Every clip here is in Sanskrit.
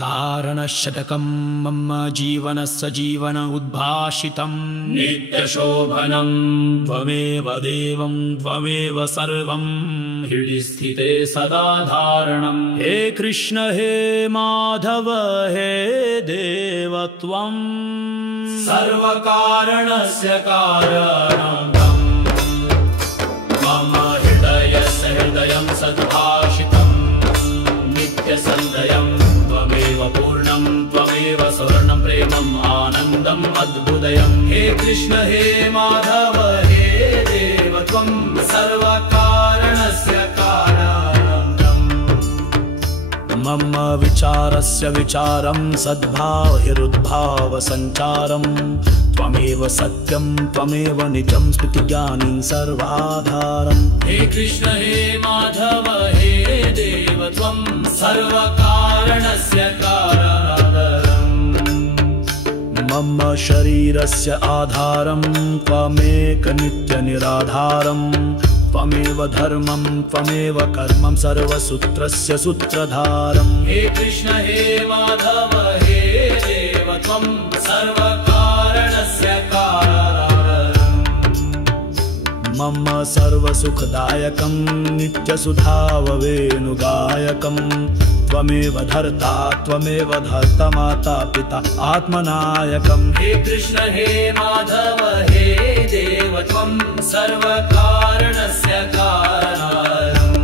कारणशतकं मम जीवनस्य जीवन उद्भाषितं नित्यशोभनं त्वमेव देवं त्वमेव सर्वं हृदि स्थिते सदा धारणं। हे कृष्ण हे माधव हे देव त्वं सर्वकारणस्य कारणं मम हृदयस्य हृदयं सद्भाषितं नित्यसन्दयं त्वमेव पूर्णं त्वमेव स्वर्णं प्रेमम् आनन्दम् अद्भुतम्। हे कृष्ण हे माधव हे देव त्वं सर्वकारणस्य कारणं मम विचारस्य विचारं सद्भावहिरुद्भाव सञ्चारं त्वमेव सत्यं त्वमेव निजं स्मृतिज्ञानी सर्वाधारम्। हे कृष्ण हे माधव हे देव त्वं सर्वकारणस्य कारणम् मम शरीरस्य आधारं त्वमेक नित्यनिराधारं त्वमेव धर्मं त्वमेव कर्मं सर्वसूत्रस्य सूत्रधारम्। हे कृष्ण हे माधव हे देव त्वं सर्वकारणस्य कारणम् मम सर्वसुखदायकं नित्यसुधावेणुगायकं त्वमेव धर्ता त्वमेव धर्तमाता पिता आत्मनायकम्। हे कृष्ण हे माधव हे देव त्वं सर्वकारणस्य कारणम्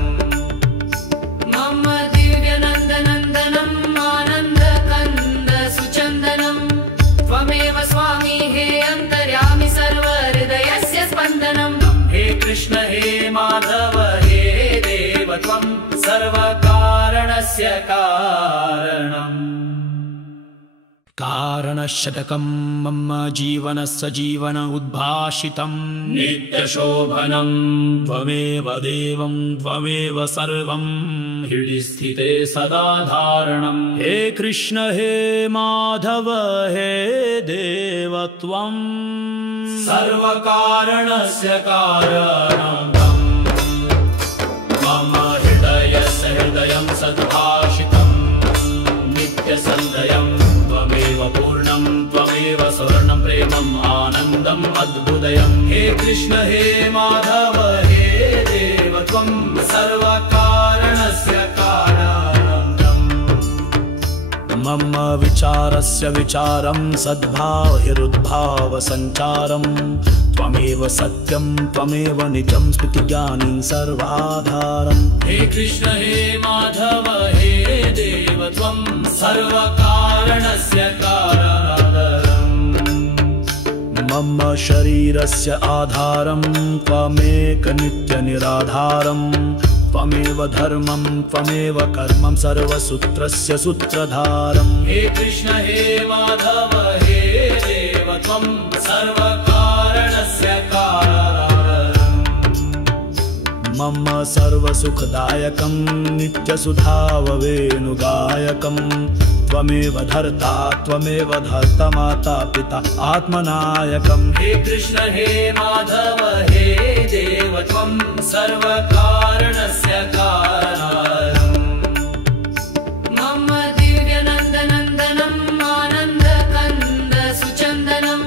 मम दिव्यनन्दनन्दनं आनन्दकन्द सुचन्दनं त्वमेव स्वामी हे अन्तर्यामि सर्वहृदयस्य स्पन्दनं। हे कृष्ण हे माधव हे देव त्वं सर्वकारणस्य कारणम्। कारणशतकं मम जीवनस्य जीवन उद्भाषितं नित्यशोभनं त्वमेव देवं त्वमेव सर्वं हृदि स्थिते सदा धारणं। हे कृष्ण हे माधव हे देव त्वं सर्वकारणस्य कारणं मम हृदयस्य हृदयं सद्भाषितं नित्यसन्दयं त्वमेव पूर्णं त्वमेव स्वर्णं प्रेमम् आनन्दम् अद्भुतम्। हे कृष्ण हे माधव हे देव त्वं सर्वकारणस्य कारणं मम विचारस्य विचारं सद्भावहिरुद्भाव सञ्चारं त्वमेव सत्यं त्वमेव निजं स्मृतिज्ञानी सर्वाधारम्। हे कृष्ण हे माधव हे देव त्वं सर्वकारणस्य कारणम् मम शरीरस्य आधारं त्वमेक नित्यनिराधारं त्वमेव धर्मं त्वमेव कर्मं सर्वसूत्रस्य सूत्रधारम्। हे कृष्ण हे माधव हे देव त्वं सर्वकारणस्य कारणम् मम सर्वसुखदायकं नित्यसुधावेणुगायकं त्वमेव धर्ता त्वमेव धर्तमाता पिता आत्मनायकम्। हे कृष्ण हे माधव हे देव त्वं सर्वकारणस्य कारणम् मम दिव्यनन्दनन्दनं आनन्दकन्द सुचन्दनं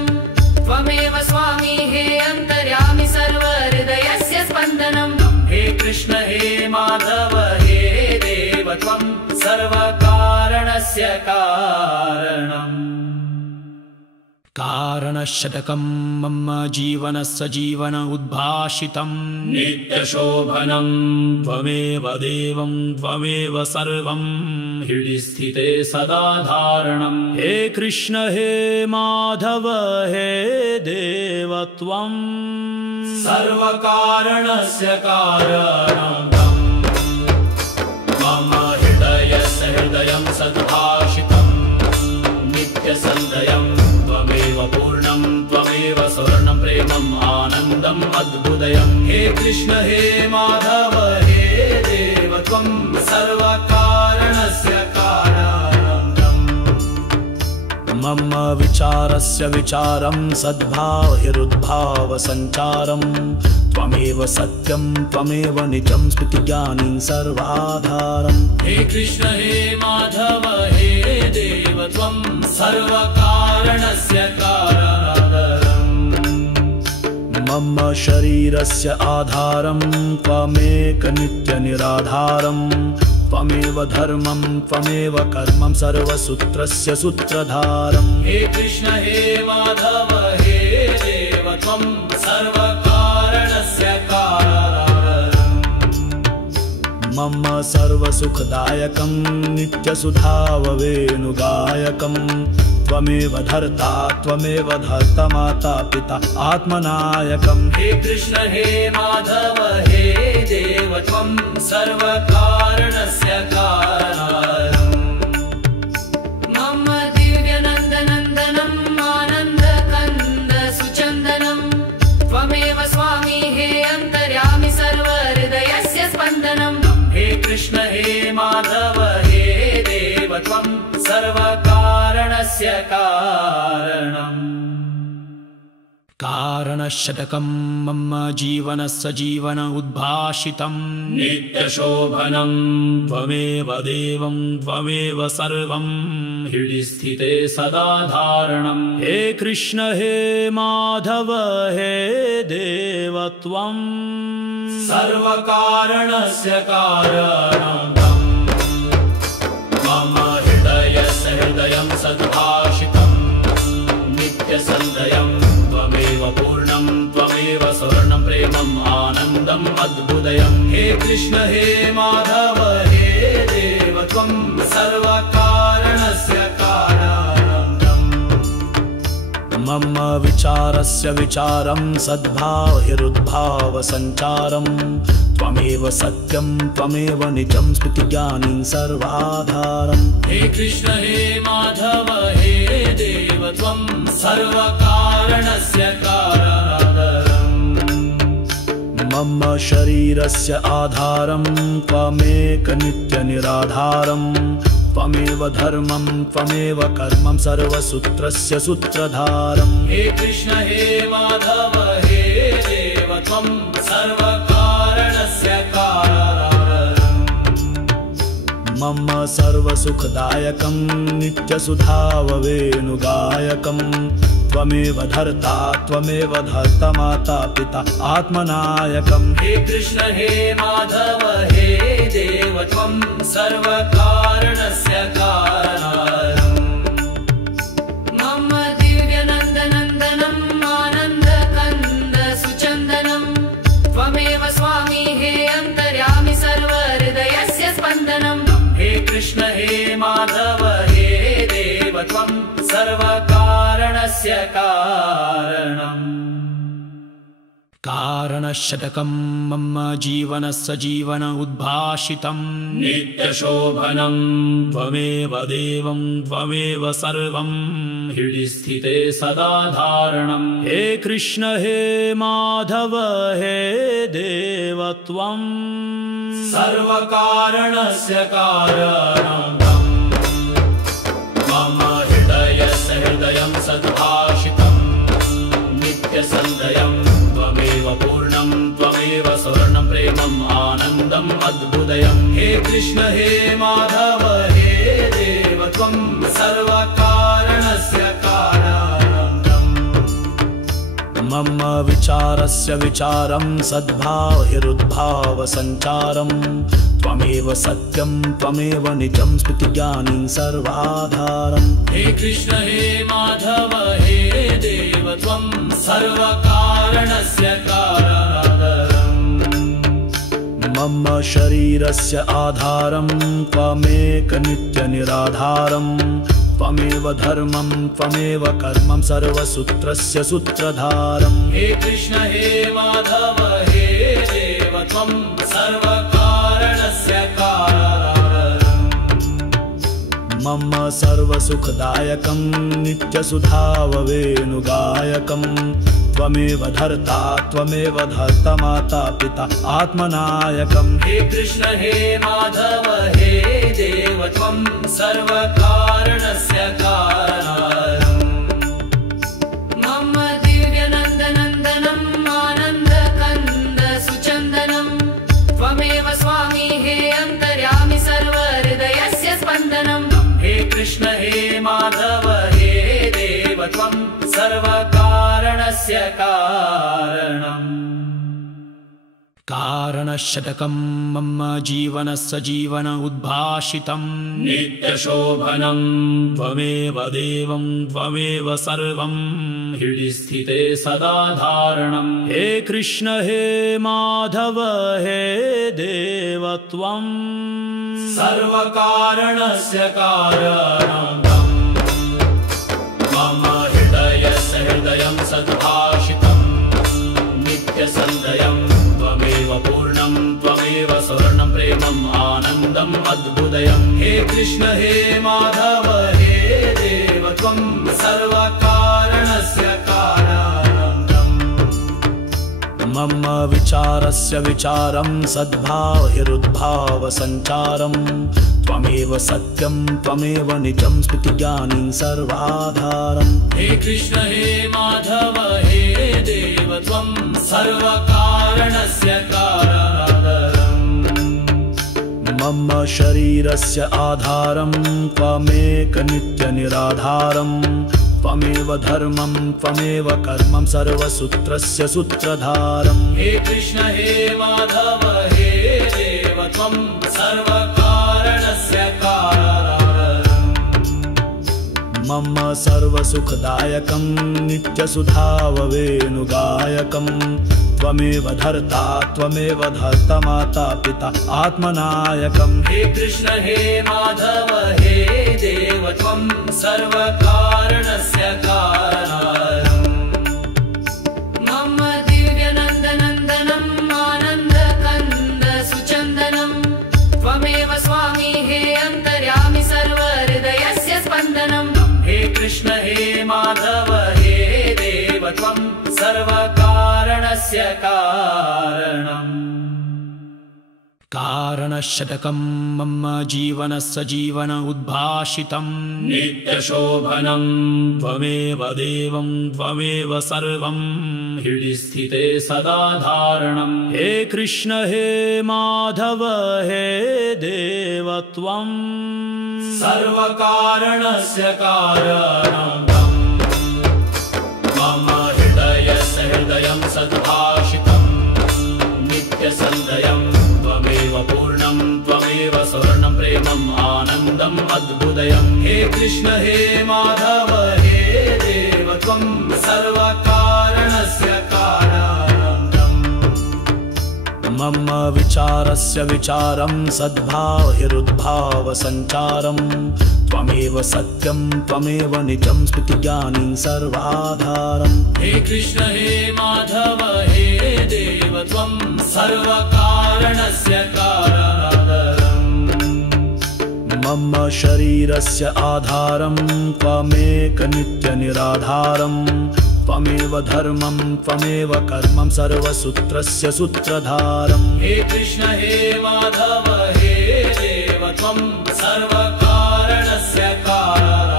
त्वमेव स्वामी हे अन्तर्यामि सर्वहृदयस्य स्पन्दनं। हे कृष्ण हे माधव हे देव त्वं सर्वकारणस्य कारणम्। कारणशतकं मम जीवनस्य जीवन उद्भाषितं नित्यशोभनं त्वमेव देवं त्वमेव सर्वं हृदि स्थिते सदा धारणं। हे कृष्ण हे माधव हे देव त्वं सर्वकारणस्य कारणं मम हृदयस्य हृदयं सद्भाषितं नित्यसन्दयं त्वमेव पूर्णं त्वमेव स्वर्णं प्रेमम् आनन्दम् अद्भुतम्। हे कृष्ण हे माधव हे देव त्वं सर्वकारणस्य कारणं मम विचारस्य विचारं सद्भावहिरुद्भाव सञ्चारं त्वमेव सत्यं त्वमेव निजं स्मृतिज्ञानी सर्वाधारम्। हे कृष्ण हे माधव हे त्वं सर्वकारणस्य कारणादरम् मम शरीरस्य आधारं त्वमेक नित्यनिराधारम् त्वमेव धर्मं त्वमेव कर्मं सर्वसूत्रस्य सूत्रधारम् हे कृष्ण हे माधव हे देव त्वं सर्वकारणस्य कारणादरम् मम सर्वसुखदायकं नित्यसुधाववेणुगायकं त्वमेव धर्ता त्वमेव धर्तमाता पिता आत्मनायकम् हे कृष्ण हे माधव हे देव त्वं सर्वकारणस्य कारणादरम् मम दिव्यनन्दनन्दनम् आनन्दकन्द सुचन्दनम् त्वमेव स्वामी हे अन्तर्यामि सर्वहृदयस्य स्पन्दनम् हे कृष्ण हे माधव हे देव त्वं सर्वकारणस्य कारणम् कारणशतकं मम जीवनस्य जीवन उद्भाषितं नित्यशोभनं त्वमेव देवं त्वमेव सर्वं हृदि स्थिते सदा धारणम् हे कृष्ण हे माधव हे देव त्वं सर्वकारणस्य कारणम् मम हृदयस्य हृदयं सद्भाषितं नित्यसन्दयं त्वमेव पूर्णं त्वमेव स्वर्णं प्रेमम् आनन्दम् अद्भुतम् हे कृष्ण हे माधव हे देव त्वं सर्वकारणस्य कारणम् मम विचारस्य विचारं सद्भावहिरुद्भाव सञ्चारं त्वमेव सत्यं त्वमेव निजं स्मृतिज्ञानी सर्वाधारम् हे कृष्ण हे माधव हे देव त्वं सर्वकारणस्य कारणादरम् मम शरीरस्य आधारं त्वमेक नित्यनिराधारम् त्वमेव धर्मं त्वमेव कर्मं सर्वसूत्रस्य सूत्रधारम् हे कृष्ण हे माधव हे देव त्वं सर्वकारणस्य कारणादरम् मम सर्वसुखदायकं नित्यसुधाववेणुगायकं त्वमेव धर्ता त्वमेव धर्तमाता पिता आत्मनायकम् हे कृष्ण हे माधव हे देव त्वं सर्वकारणस्य कारणादरम् मम दिव्यनन्दनन्दनम् आनन्दकन्द सुचन्दनम् त्वमेव स्वामी हे अन्तर्यामि सर्वहृदयस्य स्पन्दनम् हे कृष्ण हे माधव हे देव त्वं सर्वकारणस्य कारणम् कारणशतकं मम जीवनस्य जीवन उद्भाषितं नित्यशोभनं त्वमेव देवं त्वमेव सर्वं हृदि स्थिते सदा धारणम् हे कृष्ण हे माधव हे देव त्वं सर्वकारणस्य कारणम् मम हृदयस्य हृदयं सद्भाषितं नित्यसन्दयं त्वमेव पूर्णं त्वमेव स्वर्णं प्रेमम् आनन्दम् अद्भुतम् हे कृष्ण हे माधव हे देव त्वं सर्वकारणस्य कारणम् मम विचारस्य विचारं सद्भावहिरुद्भाव सञ्चारं त्वमेव सत्यं त्वमेव निजं स्मृतिज्ञानी सर्वाधारम् हे कृष्ण हे माधव हे देव त्वं सर्वकारणस्य कारणादरम् मम शरीरस्य आधारं त्वमेक नित्यनिराधारम् त्वमेव धर्मं त्वमेव कर्मं सर्वसूत्रस्य सूत्रधारम् हे कृष्ण हे माधव हे देव त्वं सर्वकारणस्य कारणादरम् मम सर्वसुखदायकं नित्यसुधाववेणुगायकं त्वमेव धर्ता त्वमेव धर्तमाता पिता आत्मनायकम् हे कृष्ण हे माधव हे देव त्वं सर्वकारणस्य कारणादरम् मम दिव्यनन्दनन्दनम् आनन्दकन्द सुचन्दनम् त्वमेव स्वामी हे अन्तर्यामि सर्वहृदयस्य स्पन्दनम् हे कृष्ण हे माधव हे देव त्वं सर्वकारणस्य कारणम् कारणशतकं मम जीवनस्य जीवन उद्भाषितं नित्यशोभनं त्वमेव देवं त्वमेव सर्वं हृदि स्थिते सदा धारणम् हे कृष्ण हे माधव हे देव त्वं सर्वकारणस्य कारणम् मम हृदयस्य हृदयं सद्भाषितं नित्यसन्दयं त्वमेव पूर्णं त्वमेव स्वर्णं प्रेमम् आनन्दम् अद्भुतम् हे कृष्ण हे माधव हे देव त्वं सर्वकारणस्य कारणम् मम विचारस्य विचारं सद्भावहिरुद्भाव सञ्चारं त्वमेव सत्यं त्वमेव निजं स्मृतिज्ञानी सर्वाधारम् हे कृष्ण हे माधव हे देव त्वं सर्वकारणस्य कारणम् मम शरीरस्य आधारं त्वमेक नित्यनिराधारं त्वमेव धर्मं त्वमेव कर्मं सर्वसूत्रस्य सूत्रधारम् हे कृष्ण हे माधव हे देव त्वं सर्वकारणस्य कारणम् मम सर्वसुखदायकं नित्यसुधाववेणुगायकं त्वमेव धर्ता त्वमेव धर्तमाता पिता आत्मनायकम् हे कृष्ण हे माधव हे देव त्वं सर्वकारणस्य कारणम् मम दिव्यनन्दनन्दनं आनन्दकन्द सुचन्दनं त्वमेव स्वामी हे अन्तर्यामि सर्वहृदयस्य स्पन्दनम् हे कृष्ण हे माधव हे देव त्वं सर्वकारणस्य कारणम् कारणशतकं मम जीवनस्य जीवन उद्भाषितं नित्यशोभनं त्वमेव देवं त्वमेव सर्वं हृदि स्थिते सदा धारणम् हे कृष्ण हे माधव हे देव त्वं सर्वकारणस्य कारणम् मम हृदयस्य हृदयं सद्भाषितं नित्यसन्दयं त्वमेव पूर्णं त्वमेव स्वर्णं प्रेमम् आनन्दम् अद्भुतम् हे कृष्ण हे माधव हे देव त्वं सर्वकारणस्य कारणम् मम विचारस्य विचारं सद्भावहिरुद्भाव सञ्चारं त्वमेव सत्यं त्वमेव निजं स्मृतिज्ञानी सर्वाधारम् हे कृष्ण हे माधव हे देव त्वं सर्वकारणस्य कारणम् मम शरीरस्य आधारं त्वमेक नित्यनिराधारं त्वमेव धर्मं त्वमेव कर्मं सर्वसूत्रस्य सूत्रधारम् हे कृष्ण हे माधव हे देव त्वं सर्वकारणस्य कारणम्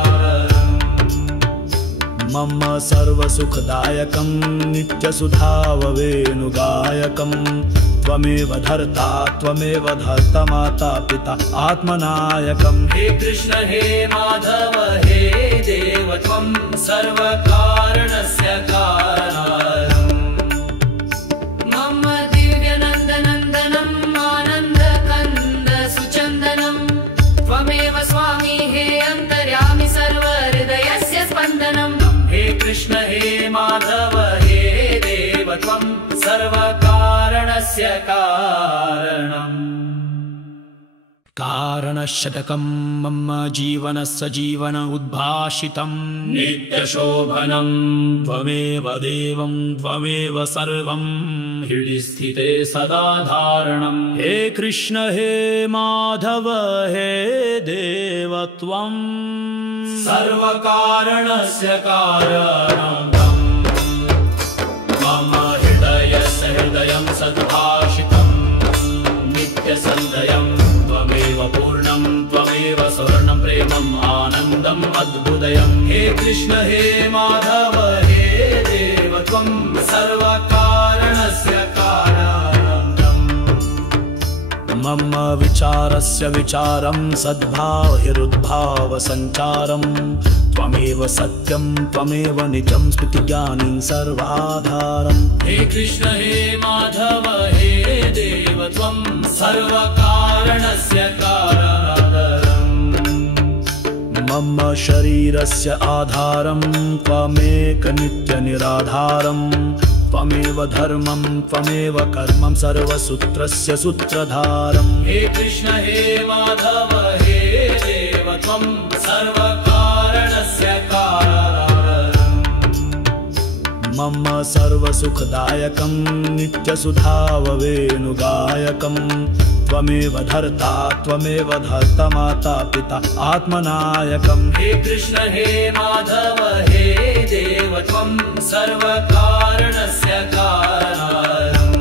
मम सर्वसुखदायकं नित्यसुधाववेणुगायकं त्वमेव धर्ता त्वमेव धर्तमाता पिता आत्मनायकम् हे कृष्ण हे माधव हे देव त्वं सर्वकारणस्य कारणम् मम दिव्यनन्दनन्दनं आनन्दकन्द सुचन्दनं त्वमेव स्वामी हे अन्तर्यामि सर्वहृदयस्य स्पन्दनम् हे कृष्ण हे माधव हे देव त्वं सर्वकारणस्य कारणम् कारणशतकं मम जीवनस्य जीवन उद्भाषितं नित्यशोभनं त्वमेव देवं त्वमेव सर्वं हृदि स्थिते सदा धारणम् हे कृष्ण हे माधव हे देव त्वं सर्वकारणस्य कारणम् मम हृदयस्य हृदयं सद्भाषितं नित्यसन्दयं त्वमेव पूर्णं त्वमेव स्वर्णं प्रेमम् आनन्दम् अद्भुतम् हे कृष्ण हे माधव हे देव त्वं सर्वकारणस्य कारणम् मम विचारस्य विचारं सद्भावहिरुद्भावसञ्चारं त्वमेव सत्यं त्वमेव निजं स्मृतिज्ञानी सर्वाधारम्। हे कृष्ण हे माधव हे देव त्वं सर्वकारणस्य कारणादरम्। मम शरीरस्य आधारं त्वमेक नित्यनिराधारम्। त्वमेव धर्मं त्वमेव कर्मं सर्वसूत्रस्य सूत्रधारम्। हे कृष्ण हे माधव हे देव त्वं सर्वकारणस्य कारणादरम्। मम सर्वसुखदायकं नित्यसुधाववेणुगायकं त्वमेव धर्ता त्वमेव धर्तमाता पिता आत्मनायकम्। हे कृष्ण हे माधव हे देव त्वं सर्वकारणस्य कारणादरम्।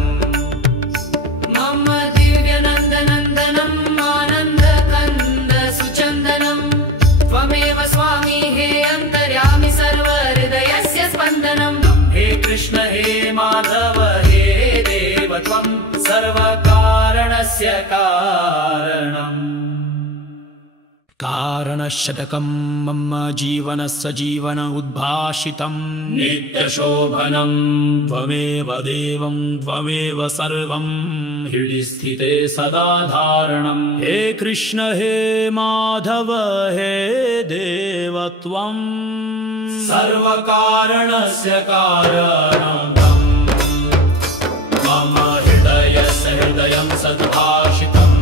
मम दिव्यनन्दनन्दनम् आनन्दकन्द सुचन्दनम् त्वमेव स्वामी हे अन्तर्यामि सर्वहृदयस्य स्पन्दनम्। हे कृष्ण हे माधव हे देव त्वं सर्वकारणस्य कारणम्। कारणशतकं मम जीवनस्य जीवन उद्भाषितं नित्यशोभनं त्वमेव देवं त्वमेव सर्वं हृदि स्थिते सदा धारणम्। हे कृष्ण हे माधव हे देव त्वं सर्वकारणस्य कारणम्। मम हृदयस्य हृदयं सद्भाषितं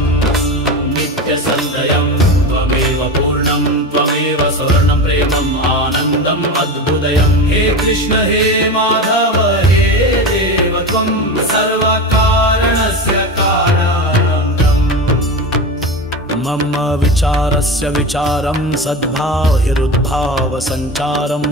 नित्यसन्दयं त्वमेव पूर्णं त्वमेव स्वर्णं प्रेमम् आनन्दम् अद्भुतम्। हे कृष्ण हे माधव हे देव त्वं सर्वकारणस्य कारणम्। मम विचारस्य विचारं सद्भावहिरुद्भावसञ्चारं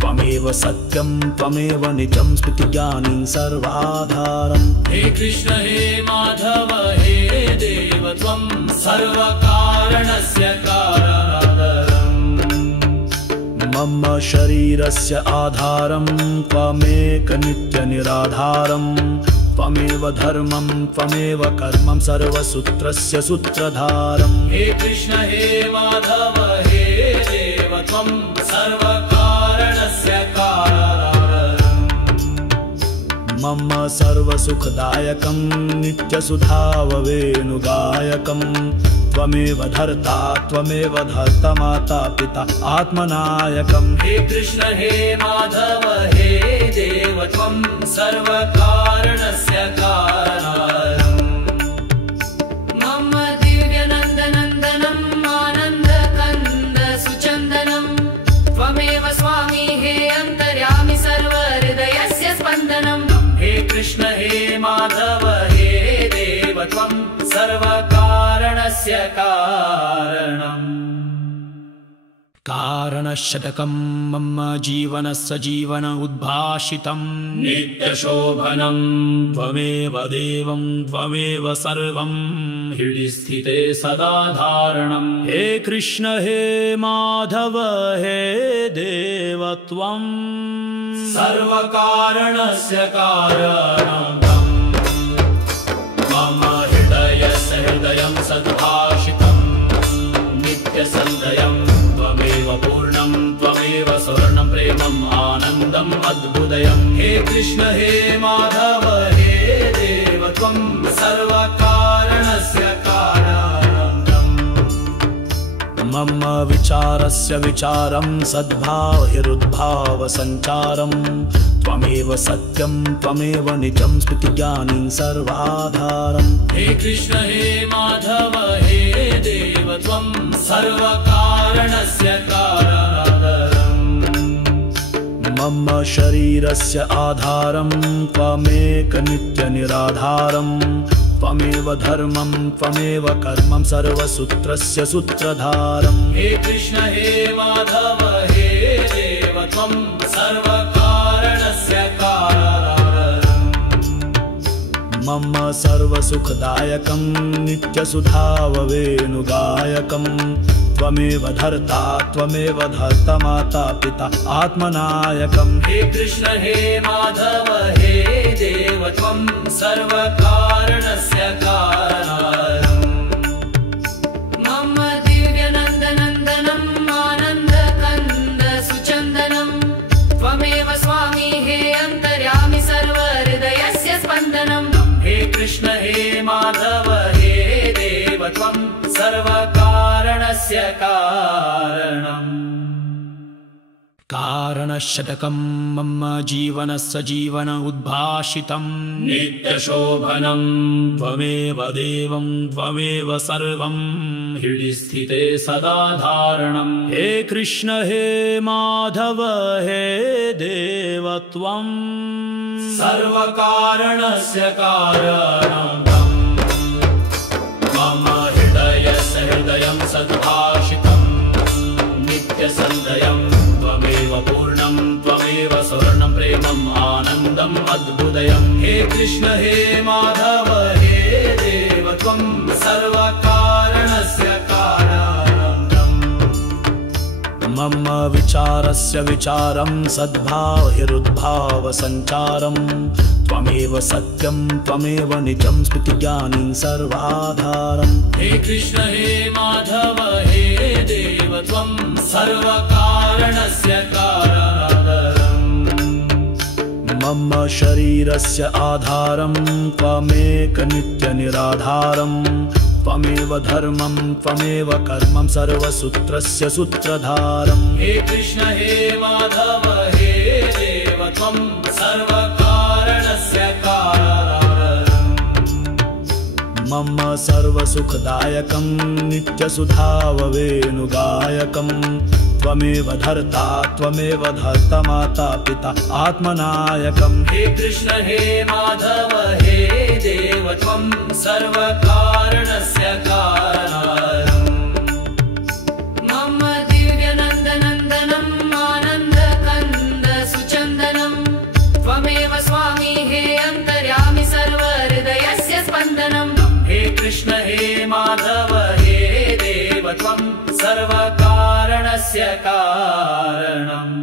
त्वमेव सत्यं त्वमेव निजं स्मृतिज्ञानी सर्वाधारम्। हे कृष्ण हे माधव हे देव त्वं सर्वकारणस्य कारणादरम्। मम शरीरस्य आधारं त्वमेक नित्यनिराधारम्। त्वमेव धर्मं त्वमेव कर्मं सर्वसूत्रस्य सूत्रधारम्। हे कृष्ण हे माधव हे देव त्वं सर्वकारणस्य कारणादरम्। मम सर्वसुखदायकं नित्यसुधाववेणुगायकं त्वमेव धर्ता त्वमेव धर्तमाता पिता आत्मनायकम्। हे कृष्ण हे माधव हे देव त्वं सर्वकारणस्य कारणादरम्। मम दिव्यनन्दनन्दनम् आनन्दकन्द सुचन्दनम् त्वमेव स्वामी हे अन्तर्यामि सर्वहृदयस्य स्पन्दनम्। हे कृष्ण हे माधव हे देव त्वं सर्वकारणस्य कारणम्। कारणशतकं मम जीवनस्य जीवन उद्भाषितं नित्यशोभनं त्वमेव देवं त्वमेव सर्वं हृदि स्थिते सदा धारणम्। हे कृष्ण हे माधव हे देव त्वं सर्वकारणस्य कारणम्। मम हृदयस्य हृदयं सद्भाषितं नित्यसन्दयं त्वमेव पूर्णं त्वमेव स्वर्णं प्रेमम् आनन्दम् अद्भुतम्। हे कृष्ण हे माधव हे देव त्वं सर्वकारणस्य कारणम्। मम विचारस्य विचारं सद्भावहिरुद्भावसञ्चारं त्वमेव सत्यं त्वमेव निजं स्मृतिज्ञानी सर्वाधारम्। हे कृष्ण हे माधव हे देव त्वं सर्वकारणस्य कारणादरम्। मम शरीरस्य आधारं त्वमेक नित्यनिराधारम्। त्वमेव धर्मं त्वमेव कर्मं सर्वसूत्रस्य सूत्रधारम्। हे कृष्ण हे माधव हे देव त्वं सर्वकारणस्य कारणादरम्। मम सर्वसुखदायकं नित्यसुधाववेणुगायकं त्वमेव धर्ता त्वमेव धर्तमाता पिता आत्मनायकम्। हे कृष्ण हे माधव हे देव त्वं सर्वकारणस्य कारणम्। हे माधव हे देव त्वं सर्वकारणस्य कारणम् कारणशतकं मम जीवनस्य जीवन उद्भाषितं नित्यशोभनं त्वमेव देवं त्वमेव सर्वं हृदि स्थिते सदा धारणम् हे कृष्ण हे माधव हे देव त्वं सर्वकारणस्य कारणम् मम हृदयस्य हृदयं सद्भाषितं नित्यसन्दयं त्वमेव पूर्णं त्वमेव स्वर्णं प्रेमम् आनन्दम् अद्भुतम् हे कृष्ण हे माधव हे देव त्वं सर्वकारणस्य कारणम् मम विचारस्य विचारं सद्भावहिरुद्भाव सञ्चारं त्वमेव सत्यं त्वमेव निजं स्मृतिज्ञानी सर्वाधारम् हे कृष्ण हे माधव हे देव त्वं सर्वकारणस्य कारणम् मम शरीरस्य आधारं त्वमेक नित्यनिराधारं त्वमेव धर्मं त्वमेव कर्मं सर्वसूत्रस्य सूत्रधारम् हे कृष्ण हे माधव हे देव त्वं सर्वकारणस्य कारणम् मम सर्वसुखदायकं नित्यसुधाववेणुगायकं त्वमेव धर्ता त्वमेव धर्तमाता पिता आत्मनायकम् हे कृष्ण हे माधव हे देव त्वं सर्वकारणस्य कारणम् मम दिव्यनन्दनन्दनम् आनन्दकन्द सुचन्दनम् त्वमेव स्वामी हे अन्तर्यामि सर्वहृदयस्य स्पन्दनम् हे कृष्ण हे माधव हे देव त्वं सर्वकारणस्य कारणम्